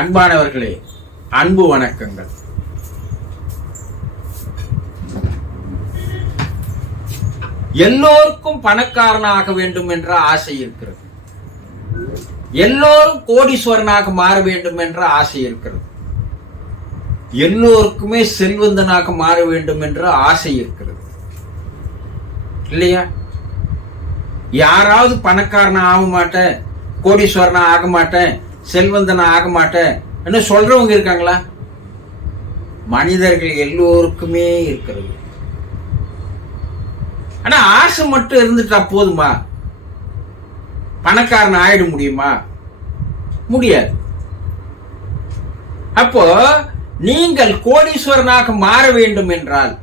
அன்பானவர்களே அன்பு வணக்கங்கள். எல்லோருக்கும் பணக்காரனாக வேண்டும் என்ற ஆசை இருக்கிறது. எல்லோரும் கோடீஸ்வரனாக மாற வேண்டும் என்ற ஆசை இருக்கிறது. எல்லோருக்குமே செல்வந்தனாக மாற வேண்டும் என்ற ஆசை இருக்கிறது. இல்லையா? யாராவது பணக்காரனா ஆக மாட்டேன் கோடீஸ்வரனா ஆக மாட்டேன் செல்வந்தனா ஆக மாட்டேன். என்ன சொல்றவங்க இருக்காங்களா? மனிதர்கள் எல்லோருக்குமே இருக்கிறது. ஆனா ஆசை மட்டும் இருந்துட்டா போதுமா? பணக்காரன் ஆயிட முடியுமா? முடியாது. அப்போ நீங்கள் கோடீஸ்வரனாக மாற வேண்டும் என்றால்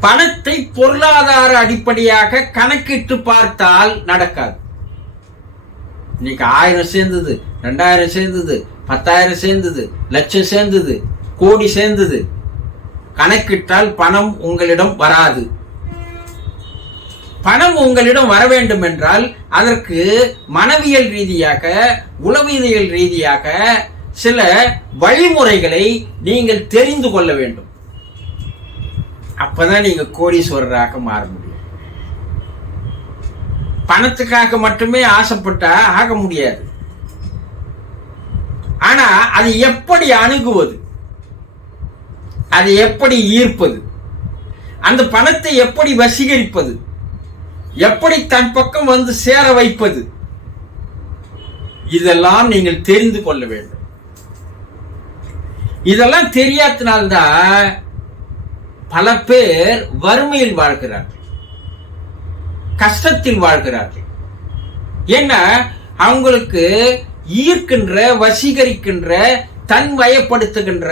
பணத்தை பொருளாதார அடிப்படையாக கணக்கிட்டு பார்த்தால் நடக்காது. இன்னைக்கு ஆயிரம் சேர்ந்தது ரெண்டாயிரம் சேர்ந்தது பத்தாயிரம் சேர்ந்தது லட்சம் சேர்ந்தது கோடி சேர்ந்தது. கணக்கிட்டால் பணம் உங்களிடம் வராது. பணம் உங்களிடம் வர வேண்டும் என்றால் அதற்கு மனவியல் ரீதியாக உளவியல் ரீதியாக சில வழிமுறைகளை நீங்கள் தெரிந்து கொள்ள வேண்டும். அப்பதான் நீங்க கோடீஸ்வரராக மாற முடியும் பணத்துக்காக மட்டுமே ஆசைப்பட்டா ஆக முடியாது. ஆனா அது எப்படி அணுகுவது? அதை எப்படி ஈர்ப்பது? அந்த பணத்தை எப்படி வசீகரிப்பது? எப்படி தன் பக்கம் வந்து சேர வைப்பது? இதெல்லாம் நீங்கள் தெரிந்து கொள்ள வேண்டும். இதெல்லாம் தெரியாதனால்தான் பல பேர் வறுமையில் வாழ்கிறார்கள். கஷ்டத்தில் வாழ்கிறார்கள். ஏன்னா அவங்களுக்கு ஈர்க்கின்ற வசீகரிக்கின்ற தன் வயப்படுத்துகின்ற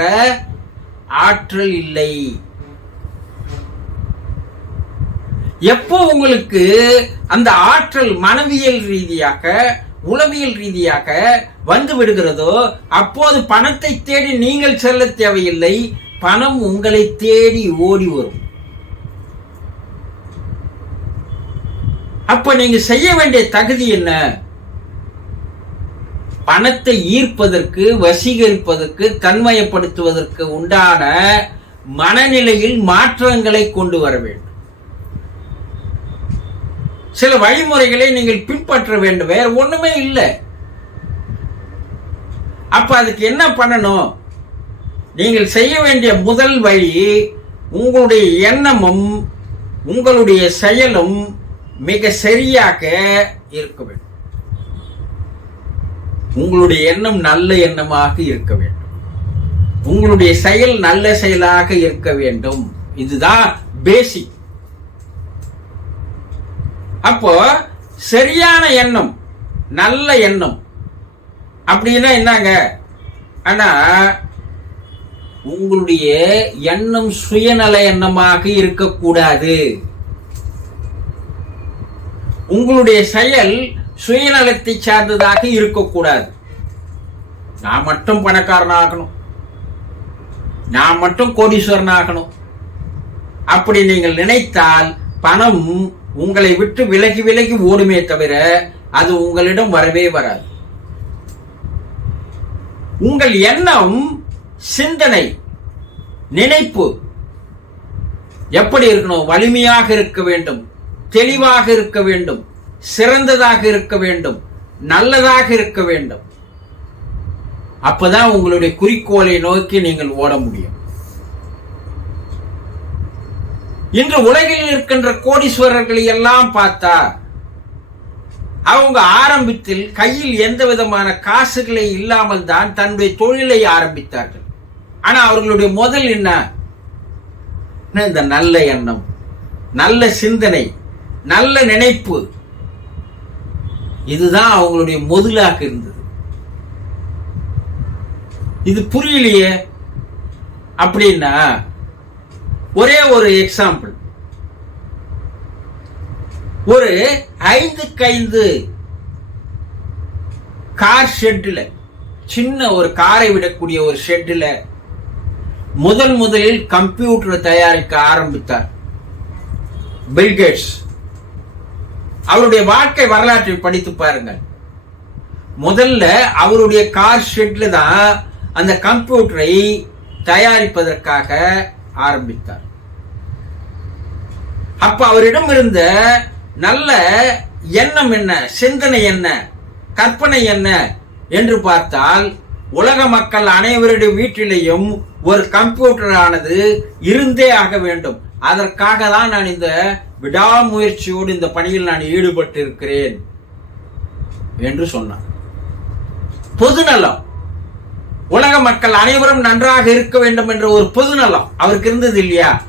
ஆற்றல் இல்லை. எப்போ உங்களுக்கு அந்த ஆற்றல் மனவியல் ரீதியாக உளவியல் ரீதியாக வந்து விடுகிறதோ அப்போது பணத்தை தேடி நீங்கள் செல்ல தேவையில்லை. பணம் உங்களை தேடி ஓடி வரும். அப்ப நீங்க செய்ய வேண்டிய தகுதி என்ன? பணத்தை ஈர்ப்பதற்கு வசீகரிப்பதற்கு தன்மயப்படுத்துவதற்கு உண்டான மனநிலையில் மாற்றங்களை கொண்டு வர வேண்டும். சில வழிமுறைகளை நீங்கள் பின்பற்ற வேண்டும். வேற ஒண்ணுமே இல்லை. அப்ப அதுக்கு என்ன பண்ணணும்? நீங்கள் செய்ய வேண்டிய முதல் வழி உங்களுடைய எண்ணமும் உங்களுடைய செயலும் மிக சரியாக இருக்க வேண்டும். உங்களுடைய எண்ணம் நல்ல எண்ணமாக இருக்க வேண்டும். உங்களுடைய செயல் நல்ல செயலாக இருக்க வேண்டும். இதுதான் பேசிக் அப்போ சரியான எண்ணம் நல்ல எண்ணம் அப்படின்னா என்னங்க? ஆனா உங்களுடைய எண்ணம் சுயநல எண்ணமாக இருக்கக்கூடாது. உங்களுடைய செயல் சுயநலத்தை சார்ந்ததாக இருக்கக்கூடாது. நான் மட்டும் பணக்காரன் ஆகணும் நான் மட்டும் கோடீஸ்வரன் ஆகணும் அப்படி நீங்கள் நினைத்தால் பணம் உங்களை விட்டு விலகி விலகி ஓடுமே தவிர அது உங்களிடம் வரவே வராது. உங்கள் எண்ணம் சிந்தனை நினைப்பு எப்படி இருக்கணும்? வலிமையாக இருக்க வேண்டும். தெளிவாக இருக்க வேண்டும் சிறந்ததாக இருக்க வேண்டும் நல்லதாக இருக்க வேண்டும். அப்பதான் உங்களுடைய குறிக்கோளை நோக்கி நீங்கள் ஓட முடியும். இன்று உலகில் இருக்கின்ற கோடீஸ்வரர்களை எல்லாம் பார்த்தா அவங்க ஆரம்பத்தில் கையில் எந்த விதமான காசுகளை இல்லாமல் தான் தன்னுடைய தொழிலை ஆரம்பித்தார்கள். ஆனா அவர்களுடைய முதல் என்ன இந்த நல்ல எண்ணம் நல்ல சிந்தனை நல்ல நினைப்பு. இதுதான் அவங்களுடைய முதலாக இருந்தது. இது புரியலையே? அப்படின்னா ஒரே ஒரு எக்ஸாம்பிள் ஒரு ஐந்து கைந்து கார் ஷெட்டில் சின்ன ஒரு காரை விடக்கூடிய ஒரு ஷெட்டில் முதல் முதலில் கம்ப்யூட்டரை தயாரிக்க ஆரம்பித்தார். பில்கேட்ஸ் அவருடைய வாழ்க்கை வரலாற்றை படித்து பாருங்கள். முதல்ல அவருடைய கார் ஷெட்ல தான் அந்த கம்ப்யூட்டரை தயாரிப்பதற்காக ஆரம்பித்தார். அப்ப அவரிடம் இருந்த நல்ல எண்ணம் என்ன சிந்தனை என்ன கற்பனை என்ன என்று பார்த்தால் உலக மக்கள் அனைவருடைய வீட்டிலேயும் ஒரு கம்ப்யூட்டர் ஆனது இருந்தே ஆக வேண்டும். அதற்காக தான் நான் இந்த விடாமுயற்சியோடு இந்த பணியில் நான் ஈடுபட்டிருக்கிறேன் என்று சொன்னார் பொதுநலம். உலக மக்கள் அனைவரும் நன்றாக இருக்க வேண்டும் என்ற ஒரு பொதுநலம் அவருக்கு இருந்தது இல்லையா?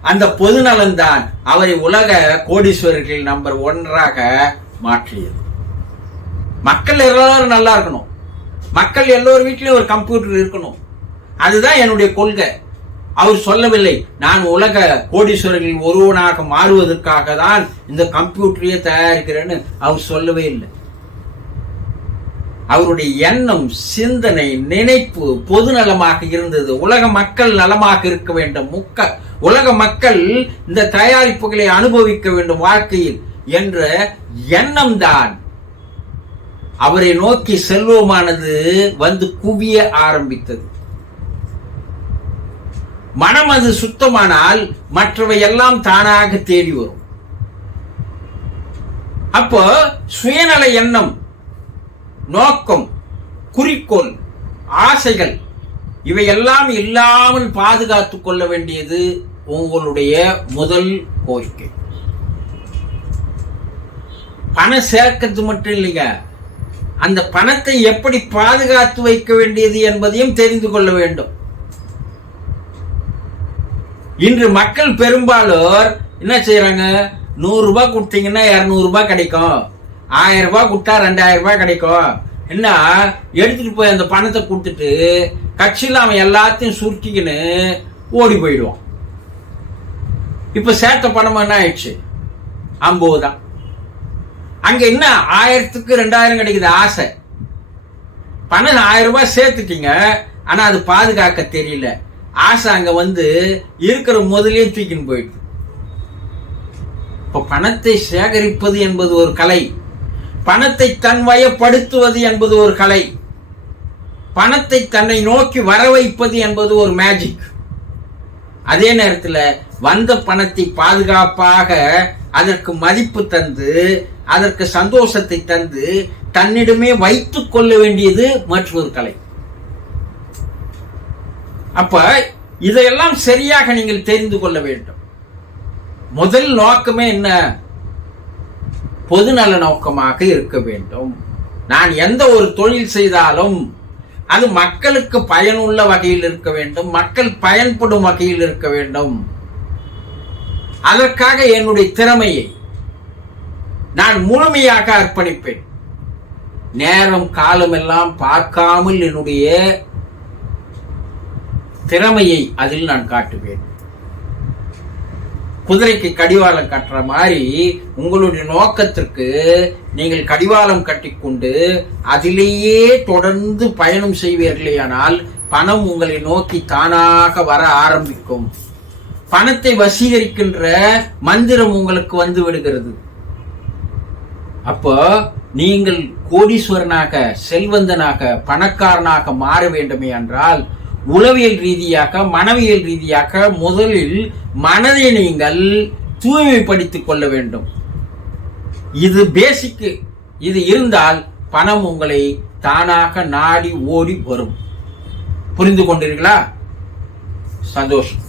அந்த பொதுநலம் தான் அவரை உலக கோடீஸ்வரர்கள் நம்பர் ஒன்றாக மாற்றியது. மக்கள் எல்லாரும் நல்லா இருக்கணும். மக்கள் எல்லோர் வீட்லயும் ஒரு கம்ப்யூட்டர் இருக்கணும். அதுதான் என்னுடைய கொள்கை. அவர் சொல்லவில்லை. நான் உலக கோடீஸ்வரர்களில் ஒருவனாக மாறுவதற்காக தான் இந்த கம்ப்யூட்டரையே தயாரிக்கிறேன்னு அவர் சொல்லவே இல்லை. அவருடைய எண்ணம் சிந்தனை நினைப்பு பொதுநலமாக இருந்தது. உலக மக்கள் நலமாக இருக்க வேண்டும். முக்க உலக மக்கள் இந்த தயாரிப்புகளை அனுபவிக்க வேண்டும் வாழ்க்கையில் என்ற எண்ணம் தான் அவரை நோக்கி செல்வமானது வந்து குவிய ஆரம்பித்தது. மனம் அது சுத்தமானால் மற்றவை எல்லாம் தானாக தேடி வரும். அப்போ சுயநல எண்ணம் நோக்கம் குறிக்கோள் ஆசைகள் இவையெல்லாம் இல்லாமல் பாதுகாத்துக் கொள்ள வேண்டியது உங்களுடைய முதல் கோரிக்கை. பணம் சேர்க்கிறது மட்டும் இல்லைங்க. அந்த பணத்தை எப்படி பாதுகாத்து வைக்க வேண்டியது என்பதையும் தெரிந்து கொள்ள வேண்டும். இன்று மக்கள் பெரும்பாலோர் என்ன செய்யறாங்க நூறு ரூபாய் கொடுத்தீங்கன்னா இரநூறு ரூபாய் கிடைக்கும். ஆயிரம் ரூபாய் கொடுத்தா ரெண்டாயிரம் ரூபாய் கிடைக்கும். என்ன? எடுத்துட்டு போய் அந்த பணத்தை கொடுத்துட்டு கட்சியில் அவன் எல்லாத்தையும் சுருட்டிக்கின்னு ஓடி போயிடுவான் இப்ப சேர்த்த பணம் என்ன ஆயிடுச்சு? ஐம்பது தான். அங்க என்ன? ஆயிரத்துக்கு ரெண்டாயிரம் கிடைக்குது ஆசை. பணம் ஆயிரம் ரூபாய் சேர்த்துட்டீங்க. ஆனா அது பாதுகாக்க தெரியல. ஆசை அங்க வந்து இருக்கிற முதலே தூக்கின்னு போயிடுது. இப்ப பணத்தை சேகரிப்பது என்பது ஒரு கலை. பணத்தை தன் வயப்படுத்துவது என்பது ஒரு கலை. பணத்தை தன்னை நோக்கி வர வைப்பது என்பது ஒரு மேஜிக் அதே நேரத்தில் வந்த பணத்தை பாதுகாப்பாக அதற்கு மதிப்பு தந்து அதற்கு சந்தோஷத்தை தந்து தன்னிடமே வைத்துக் கொள்ள வேண்டியது மற்றொரு கலை. அப்ப இதையெல்லாம் சரியாக நீங்கள் தெரிந்து கொள்ள வேண்டும். முதல் நோக்கமே என்ன? பொதுநல நோக்கமாக இருக்க வேண்டும். நான் எந்த ஒரு தொழில் செய்தாலும் அது மக்களுக்கு பயனுள்ள வகையில் இருக்க வேண்டும். மக்கள் பயன்படும் வகையில் இருக்க வேண்டும். அதற்காக என்னுடைய திறமையை நான் முழுமையாக அர்ப்பணிப்பேன். நேரம் காலமெல்லாம் பார்க்காமல் என்னுடைய திறமையை அதில் நான் காட்டுவேன். குதிரைக்கு கடிவாளம் கட்டுற மாதிரி உங்களுடைய நோக்கத்திற்கு நீங்கள் கடிவாளம் கட்டிக்கொண்டு அதிலேயே தொடர்ந்து பயணம் செய்வீர்களேயானால் பணம் உங்களை நோக்கி தானாக வர ஆரம்பிக்கும். பணத்தை வசீகரிக்கின்ற மந்திரம் உங்களுக்கு வந்து விடுகிறது. அப்போ நீங்கள் கோடீஸ்வரனாக செல்வந்தனாக பணக்காரனாக மாற வேண்டுமே என்றால் உளவியல் ரீதியாக மனவியல் ரீதியாக முதலில் மனதை நீங்கள் தூய்மைப்படுத்திக் கொள்ள வேண்டும். இது பேசிக்கு இது இருந்தால் பணம் உங்களை தானாக நாடி ஓடி வரும். புரிந்து கொண்டீர்களா? சந்தோஷம்.